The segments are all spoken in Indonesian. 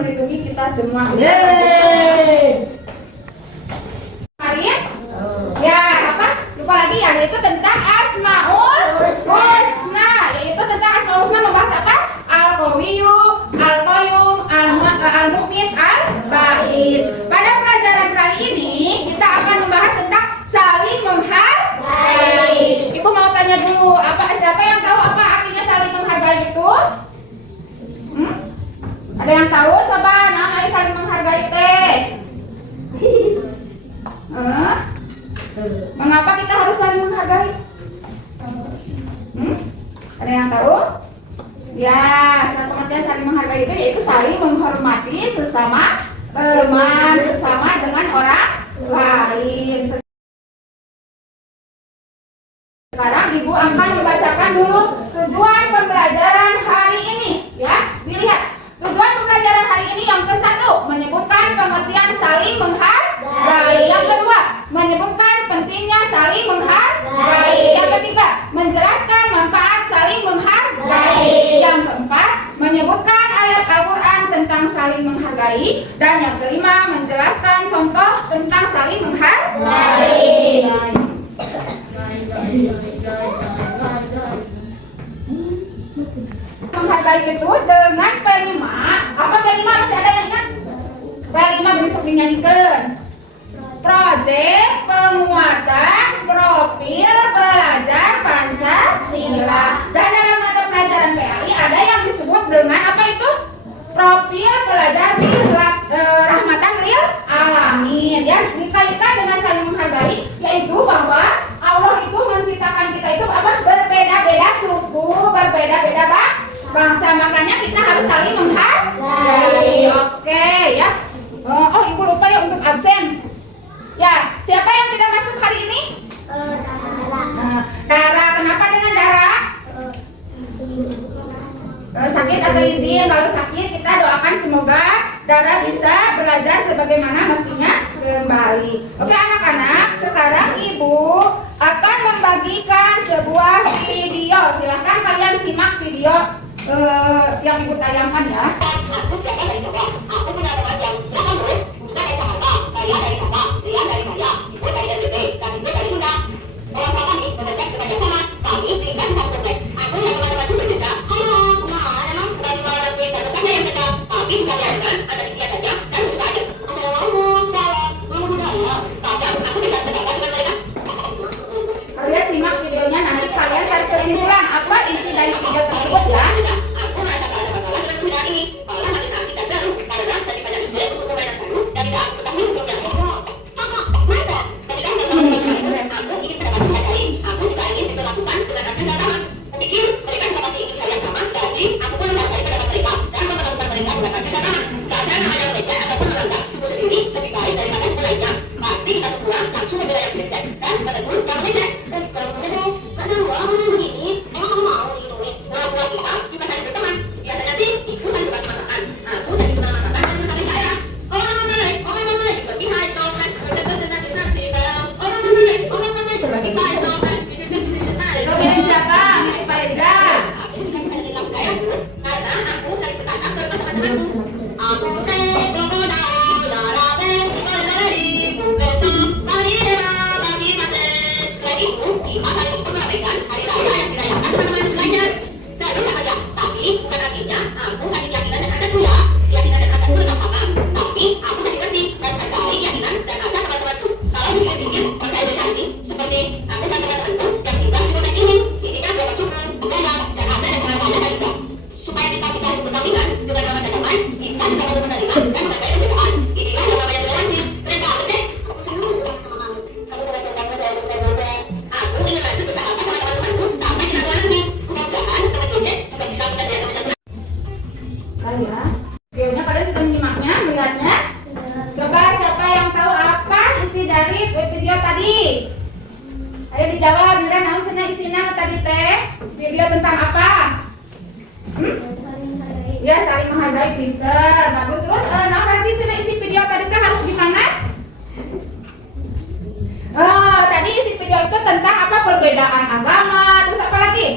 melindungi kita semua. Yeay. Maria? Ya, apa? Lupa lagi ya, yaitu tentang Asmaul Husna. Yaitu tentang Asmaul Husna membahas apa? Al-Qawiyyu, Al-Qayyum, Al-Mu'min, Al-Ba'id. Pada pelajaran kali ini kita akan membahas tentang saling menghargai. Ibu mau tanya dulu, siapa yang tahu apa artinya saling menghargai itu? Ada yang tahu? Coba, nah, saling menghargai teh. Mengapa kita harus saling menghargai? Ada yang tahu? Ya, pengertian saling menghargai itu yaitu saling menghormati sesama teman, sesama dengan orang lain. Sekarang Ibu akan membacakan dulu tujuan pembelajaran hari ini. Ya, dilihat. Tujuan pembelajaran hari ini yang ke-1 menyebutkan pengertian saling menghargai. Yang kedua, menyebutkan pentingnya saling menghargai. Yang ketiga, menjelaskan manfaat saling menghargai. Yang keempat, menyebutkan ayat Al-Quran tentang saling menghargai. Dan yang kelima, menjelaskan contoh tentang saling menghargai. Menghargai itu dengan P5. Apa P5? Masih ada yang ingat? P5 besok dinyanyikan. Proyek penguatan profil pelajar Pancasila. Dan dalam mata pelajaran PAI ada yang disebut dengan apa itu? Profil pelajar rahmatan lil alamin. Ya, dikaitkan dengan saling menghargai, yaitu bahwa Allah itu menciptakan kita itu apa? Berbeda-beda suku, berbeda-beda bangsa, makanya kita harus saling menghargai. Oke ya. Oh, Ibu lupa ya untuk absen. Ya, siapa yang tidak masuk hari ini? Dara. Kenapa dengan Dara? Sakit atau izin? Kalau sakit kita doakan semoga Dara bisa belajar sebagaimana mestinya kembali. Oke anak-anak, sekarang Ibu akan membagikan sebuah video. Silahkan kalian simak video yang Ibu tayangkan ya. Kalian simak videonya, nanti kalian cari kesimpulan apa isi dari video tersebut ya. Videonya kalian sudah menyimaknya, melihatnya? Coba siapa yang tahu apa isi dari video tadi? Ayo dijawab, Mira naon cenah isina tadi teh? Video tentang apa? Ya, saling menghargai, pinter, bagus. Terus naon nanti cenah isi video tadi teh harus gimana? Tadi isi video itu tentang apa? Perbedaan agama, terus apa lagi?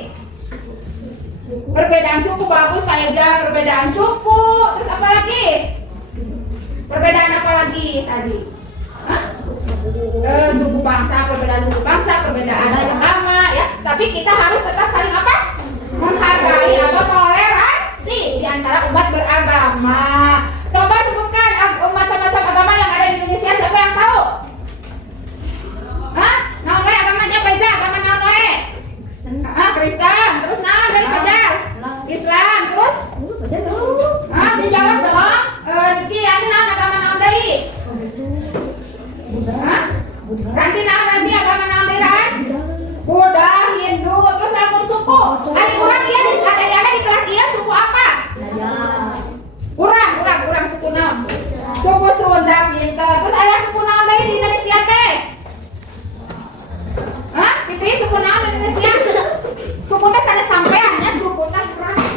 Perbedaan suku, bagus Pak Ega, perbedaan suku, terus apa lagi? Perbedaan apa lagi tadi? Hah? Suku bangsa, perbedaan agama ya. Tapi kita harus tetap saling apa? Menghargai atau toleransi di antara umat beragama. Coba sebutkan macam-macam agama yang ada di Indonesia. Siapa yang tahu? Hah? Naon we agamanya apa aja? Agama naon we? Kristen. Terus naon dari Fajar? Islam. Terus? Dijawab dong. Rizky, ini naon agama naon deui? Ranti naon Ranti agama naon deui Ran? Buddha, Hindu, terus sampun suku. Adik urang ieu ada di kelas ieu suku apa? Urang suku naon? Suku Sunda pinter. Terus aya suku naon deui di Indonesia teh? Hah? Fitri suku naon di Indonesia? Suku teh sanes sampean nya suku teh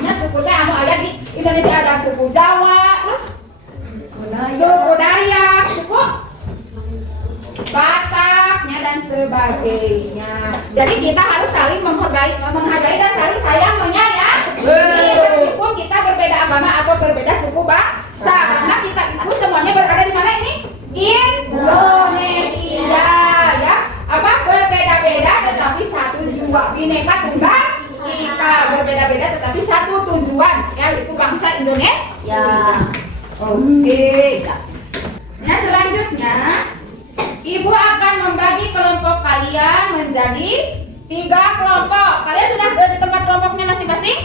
nya suku teh anu aya di Indonesia ada suku Jawa, terus suku Dayak, suku Bataknya dan sebagainya. Jadi kita harus saling menghargai dan saling sayang menyayangi. Meskipun kita berbeda agama atau berbeda suku bangsa, karena kita itu semuanya berada di mana ini? Indonesia ya. Apa berbeda-beda tetapi satu jua. Bineka Tunggal Ika, berbeda-beda tetapi satu tujuan, yaitu bangsa Indonesia. Ya. Oke. Nah, selanjutnya Ibu akan membagi kelompok kalian menjadi 3 kelompok. Kalian sudah di tempat kelompoknya masing-masing?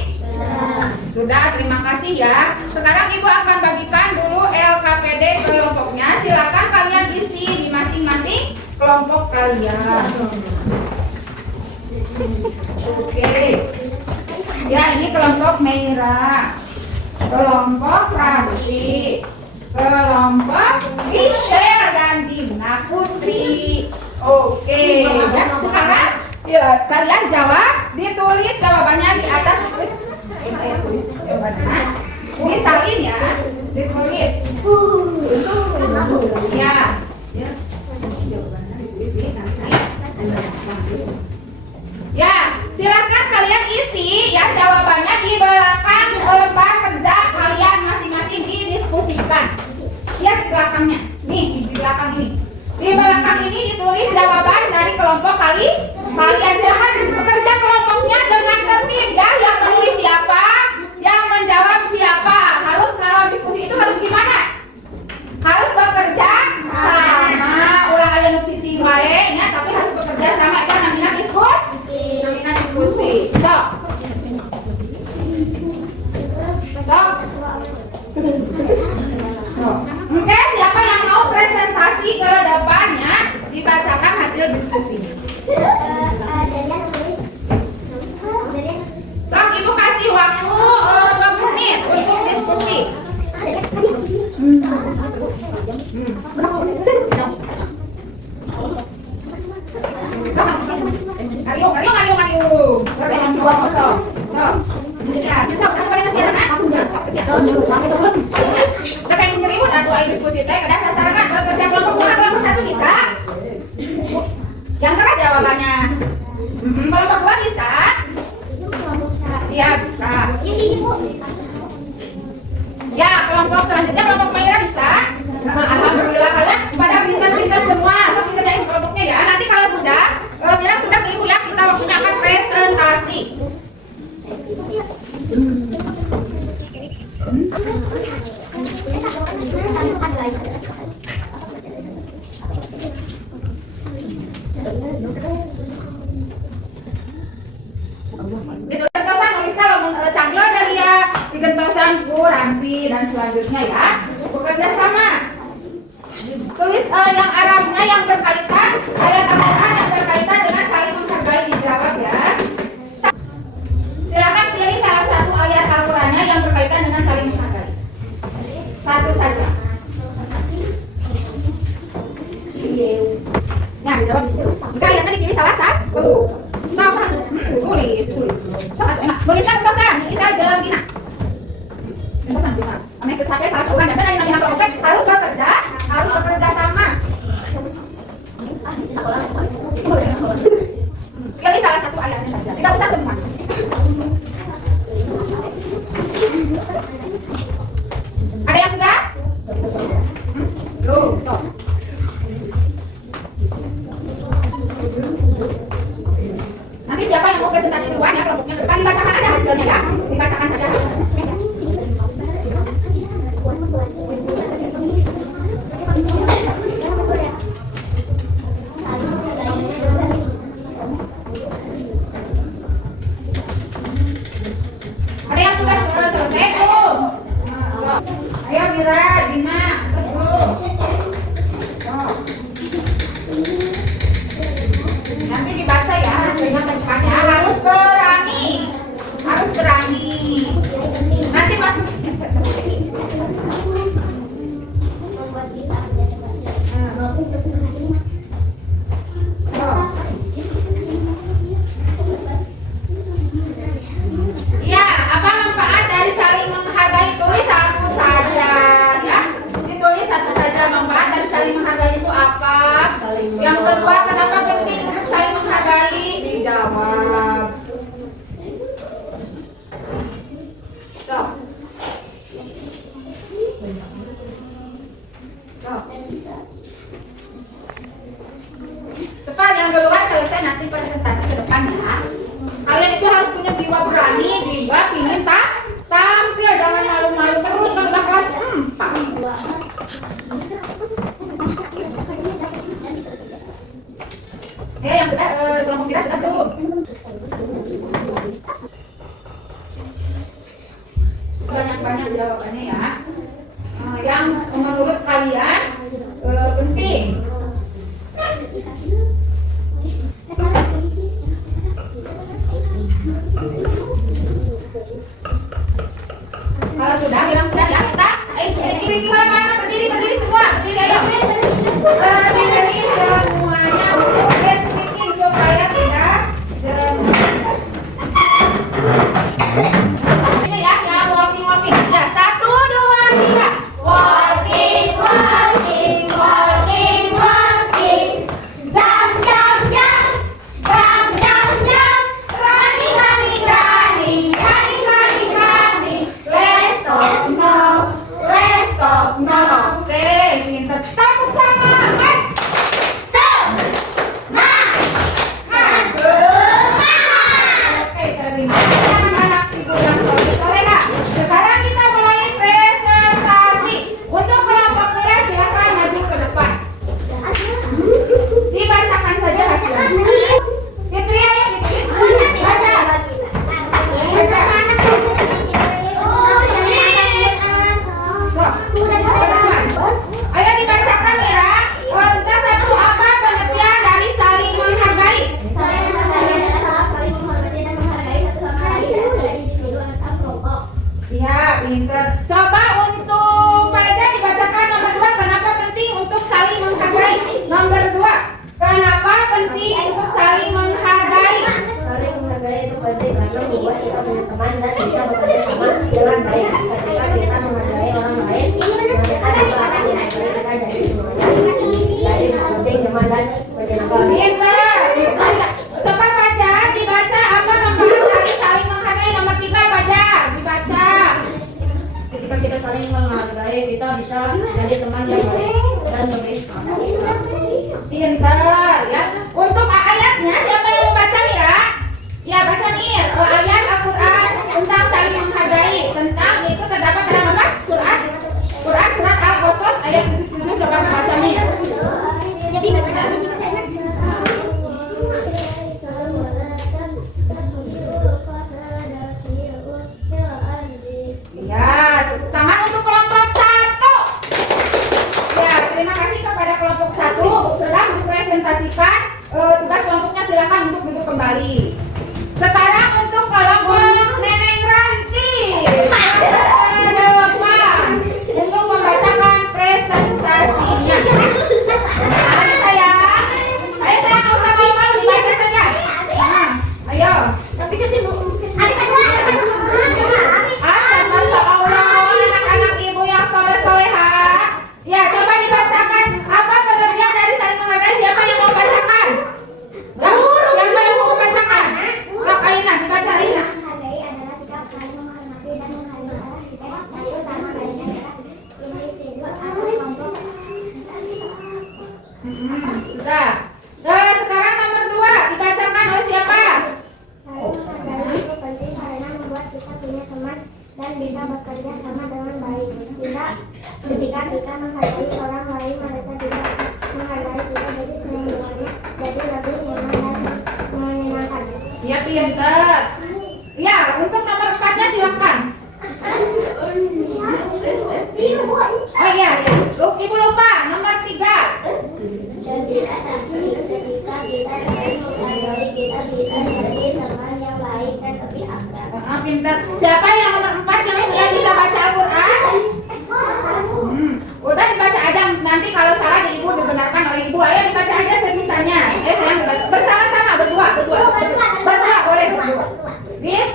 Sudah, terima kasih ya. Sekarang Ibu akan bagikan dulu LKPD kelompoknya. Silakan kalian isi di masing-masing kelompok kalian. Oke. Ya, ini kelompok merah, kelompok Ranti, kelompok Michelle dan Dina Putri. Oke, ya, sekarang ya, kalian jawab, ditulis jawabannya di atas. Saya tulis jawabannya. Disalin ya, ditulis. Ya. Ya, silakan kalian isi ya jawabannya di belakang lembar kerja kalian masing-masing didiskusikan. Ya di belakangnya, nih di belakang ini. Di belakang ini ditulis jawaban dari kelompok kalian. Silakan bekerja kelompoknya dengan tertib ya. Yang menulis siapa, yang menjawab siapa. Harus kalau diskusi itu harus gimana? Harus bekerja sama. Ulah aya nu cicing wae nya, tapi harus bekerja sama. Itu namanya diskusi. So. Oke, siapa yang mau presentasi ke depannya? Dibacakan hasil diskusinya. Sok, Ibu kasih waktu 2 menit untuk diskusi. Yang keras jawabannya. Kelompok 2 bisa? Iya bisa. Ya, kelompok selanjutnya kelompok merah bisa? Alhamdulillah kalian pada pintar-pintar semua. So, kerjain kelompoknya ya. Nanti kalau sudah, bilang sudah ke Ibu ya, kita waktunya akan presentasi. Digentosan nulisnya Canglo dari ya, digentosan Bu Ranfi dan selanjutnya ya. Bekerja sama. Tulis yang Arabnya yang berkaitan, ayat Al-Quran yang berkaitan dengan saling menghargai dijawab ya. Silakan pilih salah satu ayat Al-Qurannya yang berkaitan dengan saling menghargai. Satu saja. Nah, dijawab di situ. Jika ayatnya dipilih salah satu. Tulis. Nulisnya kentosan, bisa gina. Kentosan bisa. Ambil sampai salah seorang dan dari nabi Muhammad harus bekerja sama. Pilih salah satu ayatnya saja. Tidak usah semua. Ada yang sudah? Nanti dibaca ya hasilnya pecahannya. Harus berani. Harus berani. Nanti masuk. Ya, apa manfaat dari saling menghargai? Tulis satu saja ya. Ditulis satu saja manfaat dari saling menghargai itu apa? Yang kedua, kenapa penting untuk saling menghargai? Dijawab. Tuh. Tuh. Cepat yang duluan selesai, nanti presentasi ke depan ya. Kalian itu harus punya jiwa berani, jiwa ingin tampil, jangan malu-malu terus kan udah kelas 4. Yang sudah kelompok kita sudah tuh. Banyak-banyak jawabannya ya. Yang menurut kalian penting. Kalau sudah, bilang sudah ya kita. Ayo kiri mana berdiri semua. Berdiri ayo. Berdiri semuanya untuk speaking supaya tidak ini ya, walking. Ya, 1, 2, 3. Walking. Let's stop now. Oke, kita tepuk semangat. Oke, terima kasih anak-anak ibu yang soleh-soleha. Sekarang kita mulai presentasi. Untuk kelompok Mira silakan maju ke depan. Dibacakan saja hasilnya. Fitri ayo, Fitri semuanya baca. Ayo dibacakan Mira. Untuk satu, apa pengertian dari saling menghargai? Siap, pinter. Coba untuk Fajar dibacakan nomor 2. Kenapa penting untuk saling menghargai? Nomor 2. Kenapa penting untuk saling menghargai? Saling menghargai itu penting karena membuat kita punya teman dan bisa bekerja sama dengan baik. Ketika kita menghargai orang lain, mereka juga akan menghargai kita jadi semuanya. Jadi penting teman dan berjenaka. Pinter. Coba Fajar dibaca apa manfaat dari saling menghargai? Nomor 3 Fajar dibaca. Ketika kita saling menghargai, kita bisa jadi teman yang baik dan lebih sama. Pinter ya. Untuk ayatnya siapa yang mau baca Mira? Ya baca Mir. Ayat Al-Quran tentang saling menghargai. Tentang itu terdapat dalam apa? Quran surat Al-Qasas ayat 77. Coba baca Mir. Ya, tepuk tangan untuk kelompok 1. Ya, terima kasih kepada kelompok 1 sudah mempresentasikan tugas kelompoknya. Silakan untuk duduk kembali. Sekarang untuk kelompok Neneng Ranti ke depan untuk membacakan presentasinya. Ayo sayang, nggak usah malu-malu, dibaca saja. Ayo. Masya Allah, anak-anak ibu yang soleh-soleha. Ya, coba dibacakan apa pengertian dari saling menghargai. Siapa yang mau bacakan? Siapa yang mau bacakan? Kak Aina, dibaca Aina. Menghargai adalah sikap saling menghormati dan menghargai orang dan itu sama lainnya adalah individu atau kelompok. Sudah. Sekarang nomor 2 dibacakan oleh siapa? Saling menghargai itu penting karena membuat kita punya teman dan bisa bekerja sama dengan baik. Ketika kita menghargai orang lain, mereka juga menghargai kita, jadi semuanya jadi lebih nyaman dan menyenangkan. Ya, pinter. Ya, untuk nomor 4-nya silakan. Oh iya, ya. Ibu lupa nomor 3. Dan tidak sakit ketika kita saling menghargai kita bisa jadi teman yang baik dan lebih akrab. Pintar. Siapa yang nomor 4 yang sudah bisa baca Al-Quran? Udah dibaca aja, nanti kalau salah ibu dibenarkan oleh ibu. Ayo dibaca aja sebisanya. Sayang dibaca bersama-sama berdua boleh berdua. Bis,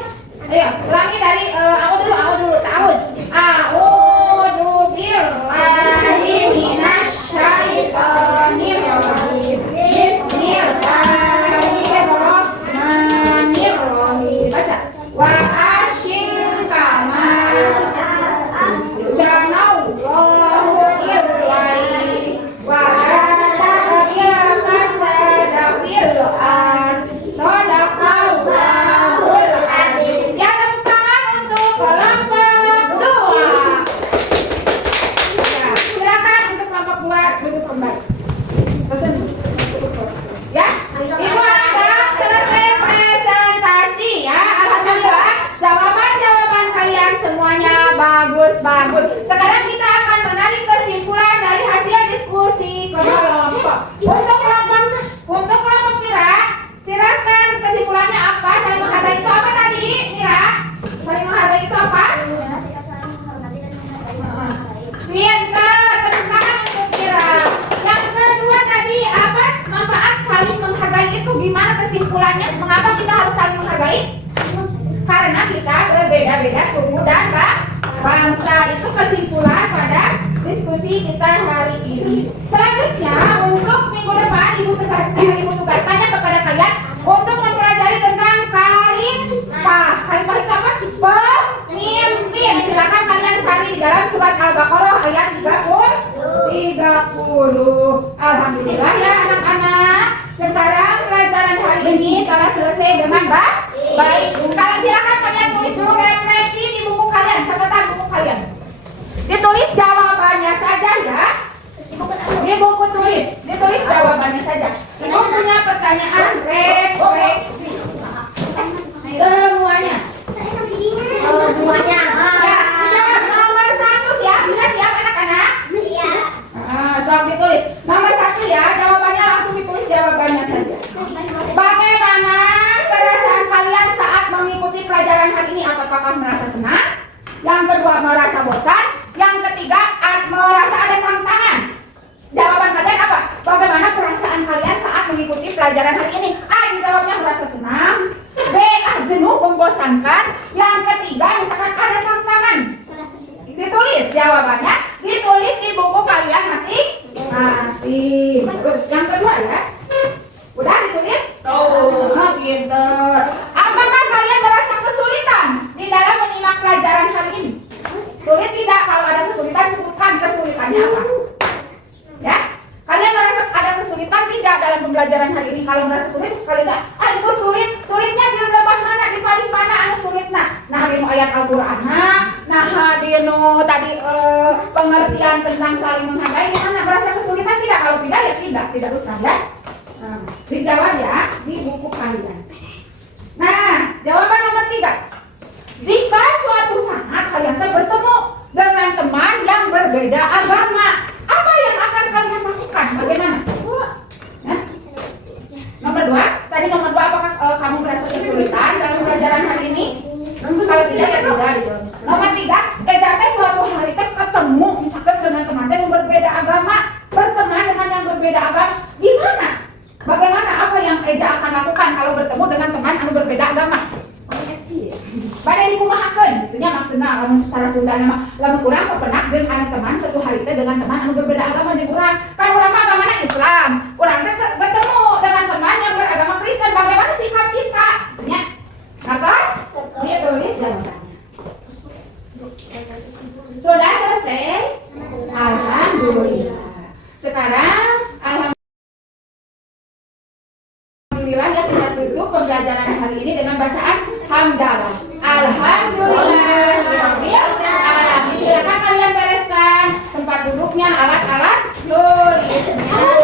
ayo ulangi dari aku dulu. Ta'awudz. A'udzu billahi minasyaitonir rajim. Bismillahirrahmanirrahim. Baca. Wa asyil kama sanallahu ilaihi wa la tabil fasada fil ard. Shadaqallahul adzim. Ya, tepuk tangan untuk kelompok 2. Ya, silakan untuk kelompok 2 duduk kembali. Pesen ya. Ibu anak selesai presentasi ya. Alhamdulillah jawaban kalian semuanya bagus. Sekarang kita akan menarik kesimpulan dari hasil diskusi kelompok. Untuk kelompok Mira, silakan kesimpulannya apa? Saling menghargai itu apa tadi, Mira? Saling menghargai itu apa? Pintar, tepuk tangan untuk Mira. Yang kedua tadi apa? Manfaat saling menghargai itu gimana kesimpulannya? Mengapa kita harus saling menghargai? Karena kita berbeda-beda suku dan bangsa. Itu kesimpulan pada diskusi kita hari ini. Selanjutnya untuk minggu depan ibu tugaskannya kepada kalian untuk mempelajari tentang kalimah. Kalimah itu apa? Pemimpin. Silakan kalian cari di dalam surat Al-Baqarah ayat 30. Alhamdulillah ya anak-anak. Sekarang pelajaran hari ini telah selesai dengan baik. Sekarang silakan kalian tulis dulu refleksi di buku kalian, catatan buku kalian. Ditulis jawabannya saja ya. Di buku ditulis jawabannya saja. Ibu punya pertanyaan refleksi. Semuanya. Ya, dijawab nomor 1 siap. Sudah siap anak-anak? Iya. Sok ditulis. Nomor 1 ya, jawabannya langsung ditulis jawabannya saja. Bagaimana perasaan kalian saat mengikuti pelajaran hari ini? Apakah merasa senang? Yang kedua, merasa bosan? Yang ketiga, merasa ada tantangan? Jawaban kalian apa? Bagaimana perasaan kalian saat mengikuti pelajaran hari ini? A, jawabnya merasa senang. B, jenuh, membosankan. Yang ketiga, misalkan ada tantangan. Ditulis jawabannya, ditulis di buku kalian masih. Terus yang kedua ya, udah ditulis? Pinter. Apakah kalian merasa kesulitan di dalam menyimak pelajaran hari ini? Sulit tidak? Kalau ada kesulitan, sebutkan kesulitannya apa. Ya, kalian merasa ada kesulitan tidak dalam pembelajaran hari ini? Kalau merasa sulit, kalian ibu sulitnya di depan mana, di paling mana anu sulitna? Nah, dino ayat Al-Qur'an. Nah, dino tadi pengertian tentang saling menghargai, mana merasa kesulitan tidak? Kalau tidak ya tidak usah ya. Dijawab ya di buku kalian. Nah, jawaban nomor 3. Jika suatu saat kalian bertemu dengan teman yang berbeda agama, apa yang akan kalian lakukan? Bagaimana? Nah, nomor 2. Tadi nomor 2, apakah kamu merasa kesulitan dalam pelajaran hari ini? Kalau tidak ya tidak gitu. Nomor 3, teh suatu hari teh ketemu misalkan dengan teman yang berbeda agama, berteman dengan yang berbeda agama, gimana? Bagaimana apa yang Eja akan lakukan kalau bertemu dengan teman yang berbeda agama? Pada dikumahakeun, itunya maksudna lamun secara Sunda nama lamun urang pernah dengan teman satu hari teh dengan teman yang berbeda agama jeung urang. Kan urang mah agamana Islam. Urang teh bertemu dengan teman yang beragama Kristen, bagaimana sikap kita? Nya. Atas dia tulis jawabannya. Sudah selesai? Alhamdulillah. Sekarang alhamdulillah ya kita tutup pembelajaran hari ini dengan bacaan hamdalah. Alhamdulillah. Silakan kalian bereskan tempat duduknya, alat-alat tulisnya.